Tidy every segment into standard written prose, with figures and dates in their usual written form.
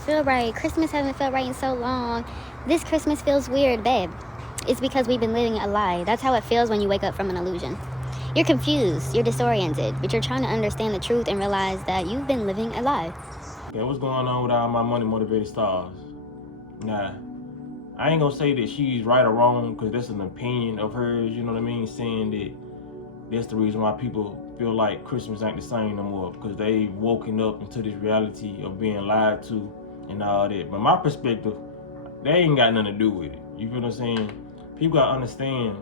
feel right. Christmas hasn't felt right in so long. This Christmas feels weird, babe. It's because we've been living a lie. That's how it feels when you wake up from an illusion. You're confused, you're disoriented, but you're trying to understand the truth and realize that you've been living a lie. Okay, what's going on with all my money motivated stars? Nah, I ain't gonna say that she's right or wrong because that's an opinion of hers, you know what I mean? Saying that that's the reason why people feel like Christmas ain't the same no more because they've woken up into this reality of being lied to and all that. But my perspective, they ain't got nothing to do with it. You feel what I'm saying? People gotta understand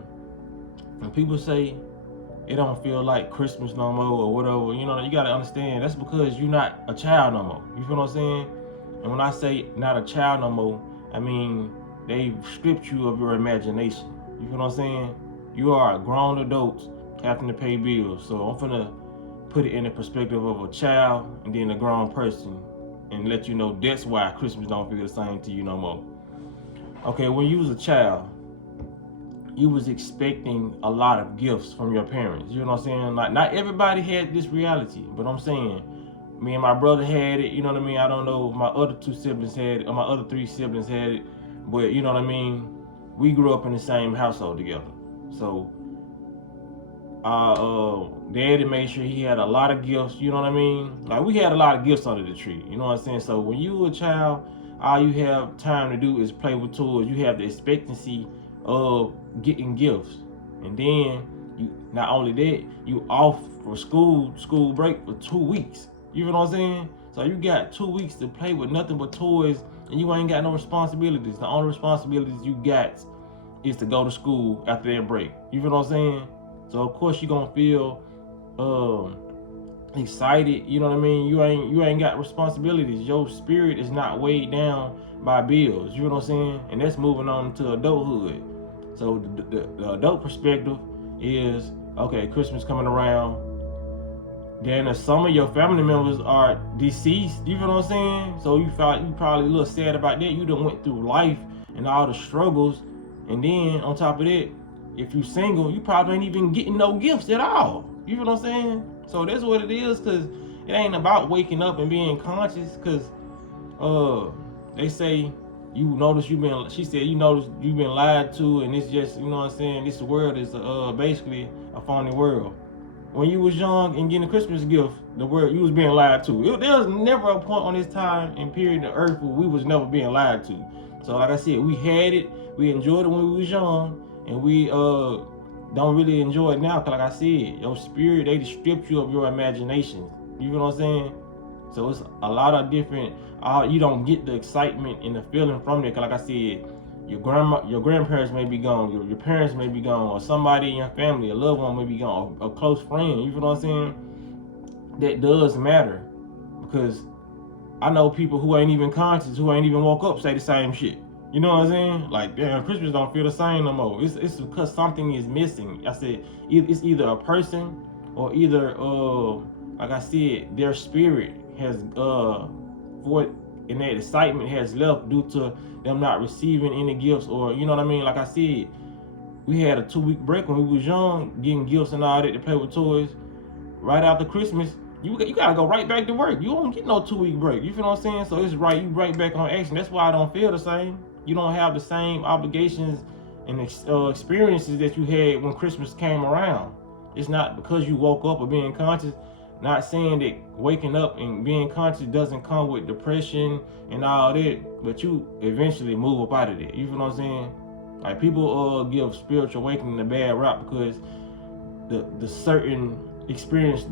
when people say it don't feel like Christmas no more or whatever, you know, you gotta understand that's because you're not a child no more. You feel what I'm saying? And when I say not a child no more, I mean they've stripped you of your imagination. You feel what I'm saying? You are a grown adult having to pay bills. So I'm finna put it in the perspective of a child and then a grown person and let you know that's why Christmas don't feel the same to you no more. Okay, when you was a child, you was expecting a lot of gifts from your parents. You know what I'm saying? Like not everybody had this reality, but I'm saying me and my brother had it. You know what I mean? I don't know if my other two siblings had it or my other three siblings had it, but you know what I mean? We grew up in the same household together. So our daddy made sure he had a lot of gifts, you know what I mean? Like we had a lot of gifts under the tree, you know what I'm saying? So when you a child, all you have time to do is play with toys. You have the expectancy of getting gifts. And then you not only that, you off for school break for 2 weeks. You know what I'm saying? So you got 2 weeks to play with nothing but toys and you ain't got no responsibilities. The only responsibilities you got is to go to school after that break. You feel what I'm saying? So of course you're gonna feel excited, you know what I mean? You ain't got responsibilities. Your spirit is not weighed down by bills, you know what I'm saying? And that's moving on to adulthood. So the adult perspective is, okay, Christmas coming around. Then if some of your family members are deceased, you know what I'm saying? So you probably a little sad about that. You done went through life and all the struggles. And then on top of that, if you single, you probably ain't even getting no gifts at all. You know what I'm saying? So that's what it is, because it ain't about waking up and being conscious, because they say you notice she said you notice you've been lied to, and it's just, you know what I'm saying, this world is basically a phony world. When you was young and getting a Christmas gift, the word you was being lied to. There was never a point on this time and period of earth where we was never being lied to. So like I said, we had it, we enjoyed it when we was young, and we don't really enjoy it now, because like I said, your spirit, they strip you of your imagination. You know what I'm saying? So it's a lot of different, you don't get the excitement and the feeling from it, because like I said, your grandparents may be gone, your parents may be gone, or somebody in your family, a loved one may be gone, a close friend, you know what I'm saying? That does matter, because I know people who ain't even conscious, who ain't even woke up, say the same shit. You know what I'm saying? Like, damn, Christmas don't feel the same no more. It's because something is missing. I said, it's either a person or either, like I said, their spirit has, and that excitement has left due to them not receiving any gifts, or, you know what I mean? Like I said, we had a 2-week break when we was young, getting gifts and all that to play with toys. Right after Christmas, you gotta go right back to work. You don't get no 2-week break. You feel what I'm saying? So it's right, you right back on action. That's why I don't feel the same. You don't have the same obligations and experiences that you had when Christmas came around. It's not because you woke up or being conscious. Not saying that waking up and being conscious doesn't come with depression and all that, but you eventually move up out of it. You feel what I'm saying? Like people give spiritual awakening a bad rap because the certain experience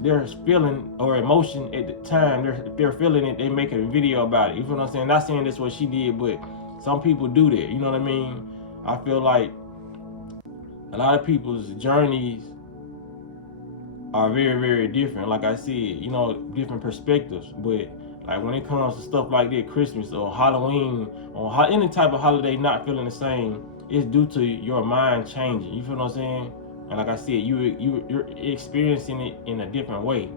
their feeling or emotion at the time they're feeling it, they make a video about it. You feel what I'm saying? Not saying that's what she did, but some people do that. You know what I mean? I feel like a lot of people's journeys are very, very different. Like I said, you know, different perspectives. But like when it comes to stuff like that, Christmas or Halloween or any type of holiday not feeling the same, it's due to your mind changing. You feel what I'm saying? And like I said, you're experiencing it in a different way.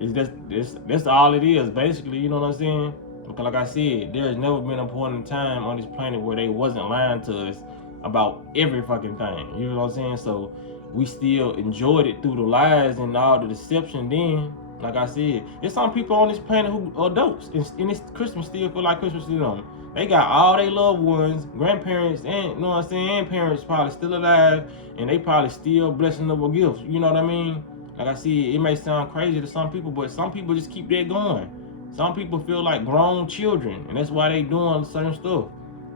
That's all it is, basically. You know what I'm saying? Because like I said, there has never been a point in time on this planet where they wasn't lying to us about every fucking thing. You know what I'm saying? So we still enjoyed it through the lies and all the deception then. Like I said, there's some people on this planet who are adults, and this Christmas still feel like Christmas to them. They got all their loved ones, grandparents, and you know what I'm saying, and parents probably still alive, and they probably still blessing them with gifts. You know what I mean? Like I said, it may sound crazy to some people, but some people just keep that going. Some people feel like grown children, and that's why they doing certain stuff.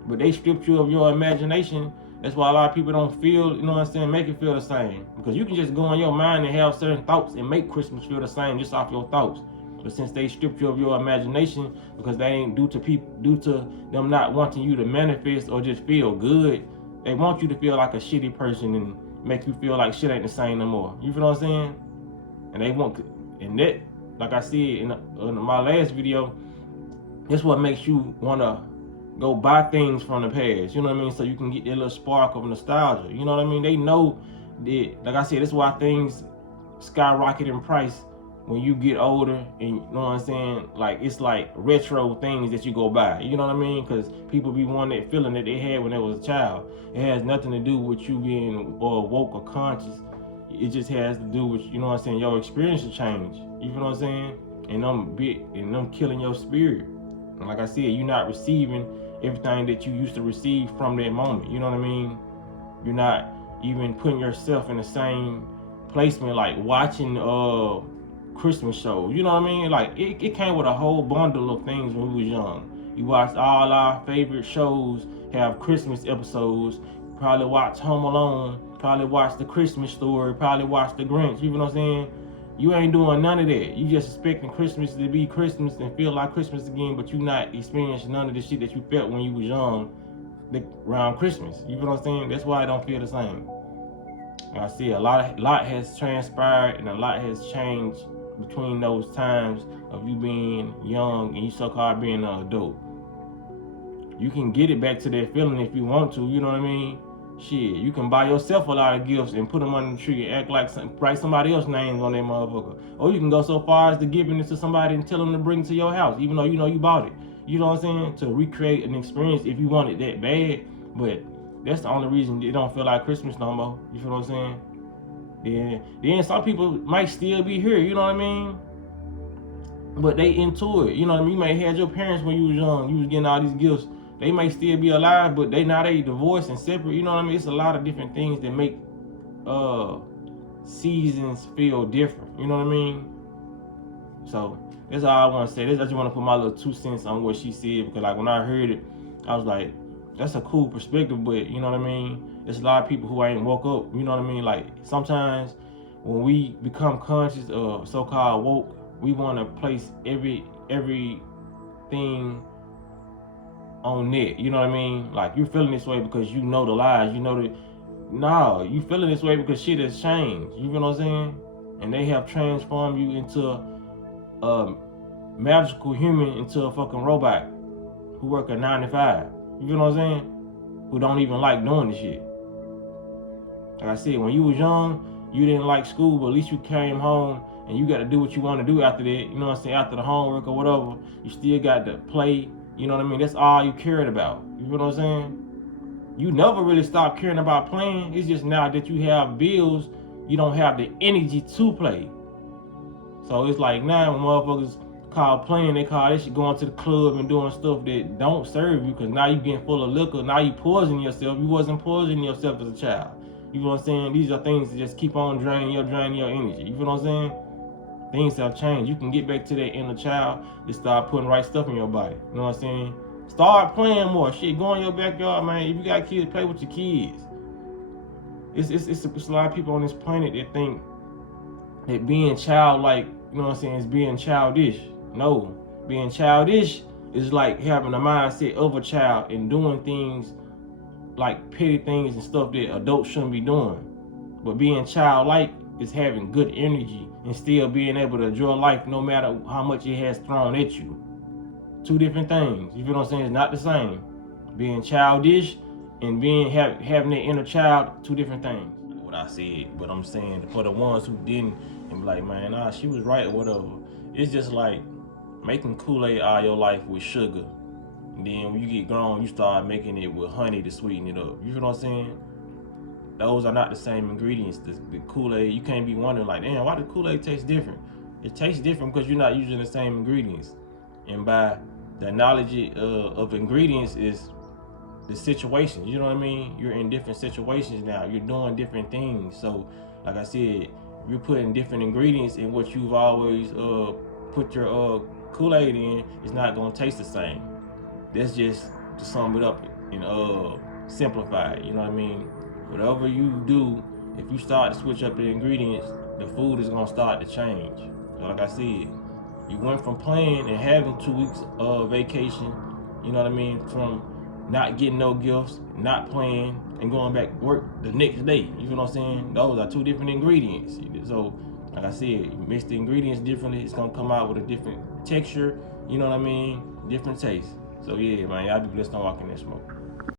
But they stripped you of your imagination. That's why a lot of people don't feel, you know what I'm saying, make it feel the same. Because you can just go in your mind and have certain thoughts and make Christmas feel the same just off your thoughts. But since they stripped you of your imagination, because they ain't due to them not wanting you to manifest or just feel good, they want you to feel like a shitty person and make you feel like shit ain't the same no more. You feel what I'm saying? And they want, and that, like I said in my last video, that's what makes you want to go buy things from the past, you know what I mean? So you can get that little spark of nostalgia, you know what I mean? They know that, like I said, that's why things skyrocket in price when you get older, and you know what I'm saying? Like, it's like retro things that you go buy, you know what I mean? Because people be wanting that feeling that they had when they was a child. It has nothing to do with you being woke or conscious. It just has to do with, you know what I'm saying, your experience will change, you know what I'm saying? And them killing your spirit. And like I said, you're not receiving everything that you used to receive from that moment. You know what I mean? You're not even putting yourself in the same placement, like watching Christmas shows. You know what I mean? Like it came with a whole bundle of things when we was young. You watched all our favorite shows have Christmas episodes. Probably watch Home Alone. Probably watch The Christmas Story. Probably watch The Grinch. You know what I'm saying? You ain't doing none of that. You just expecting Christmas to be Christmas and feel like Christmas again, but you not experiencing none of the shit that you felt when you was young around Christmas. You know what I'm saying? That's why it don't feel the same. Like I see a lot has transpired and a lot has changed between those times of you being young and you so-called being an adult. You can get it back to that feeling if you want to, you know what I mean? Shit, you can buy yourself a lot of gifts and put them under the tree and act like write somebody else's names on that motherfucker. Or you can go so far as to giving it to somebody and tell them to bring it to your house, even though you know you bought it. You know what I'm saying? To recreate an experience if you want it that bad. But that's the only reason it don't feel like Christmas no more. You feel what I'm saying? Then some people might still be here, you know what I mean? But they into it. You know what I mean? You may have had your parents when you was young, you was getting all these gifts. They may still be alive, but they divorced and separate. You know what I mean? It's a lot of different things that make seasons feel different. You know what I mean? So that's all I want to say. I just want to put my little 2 cents on what she said, because like when I heard it, I was like, that's a cool perspective. But you know what I mean? There's a lot of people who ain't woke up. You know what I mean? Like sometimes when we become conscious of so-called woke, we want to place everything on net, you know what I mean? Like you're feeling this way because you know the lies, you know you feeling this way because shit has changed. You know what I'm saying? And they have transformed you into a magical human, into a fucking robot who work a 9 to 5. You know what I'm saying? Who don't even like doing the shit. Like I said, when you was young, you didn't like school, but at least you came home and you got to do what you want to do after that. You know what I'm saying? After the homework or whatever, you still got to play. You know what I mean? That's all you cared about. You know what I'm saying? You never really stopped caring about playing. It's just now that you have bills, you don't have the energy to play. So it's like now when motherfuckers call playing, they call this shit going to the club and doing stuff that don't serve you, because now you getting full of liquor. Now you poisoning yourself. You wasn't poisoning yourself as a child. You know what I'm saying? These are things that just keep on draining your energy. You know what I'm saying? Things have changed. You can get back to that inner child and start putting right stuff in your body. You know what I'm saying? Start playing more. Shit, go in your backyard, man. If you got kids, play with your kids. It's a lot of people on this planet that think that being childlike, you know what I'm saying, is being childish. No. Being childish is like having a mindset of a child and doing things like petty things and stuff that adults shouldn't be doing. But being childlike is having good energy and still being able to enjoy life no matter how much it has thrown at you. 2 different things. You feel what I'm saying? It's not the same. Being childish and having that inner child, 2 different things. What I said, but I'm saying for the ones who didn't and be like, man, nah, she was right or whatever. It's just like making Kool-Aid all your life with sugar. And then when you get grown, you start making it with honey to sweeten it up. You feel what I'm saying? Those are not the same ingredients. The Kool-Aid, you can't be wondering like, damn, why does Kool-Aid taste different? It tastes different because you're not using the same ingredients. And by the analogy of ingredients is the situation. You know what I mean? You're in different situations now. You're doing different things. So, like I said, you're putting different ingredients in what you've always put your Kool-Aid in. It's not gonna taste the same. That's just to sum it up and simplify it. You know what I mean? Whatever you do, if you start to switch up the ingredients, the food is gonna start to change. So like I said, you went from playing and having 2 weeks of vacation, you know what I mean, from not getting no gifts, not playing, and going back to work the next day. You know what I'm saying? Those are 2 different ingredients. So, like I said, you mix the ingredients differently, it's gonna come out with a different texture, you know what I mean? Different taste. So yeah, man, y'all be blessed on walking that smoke.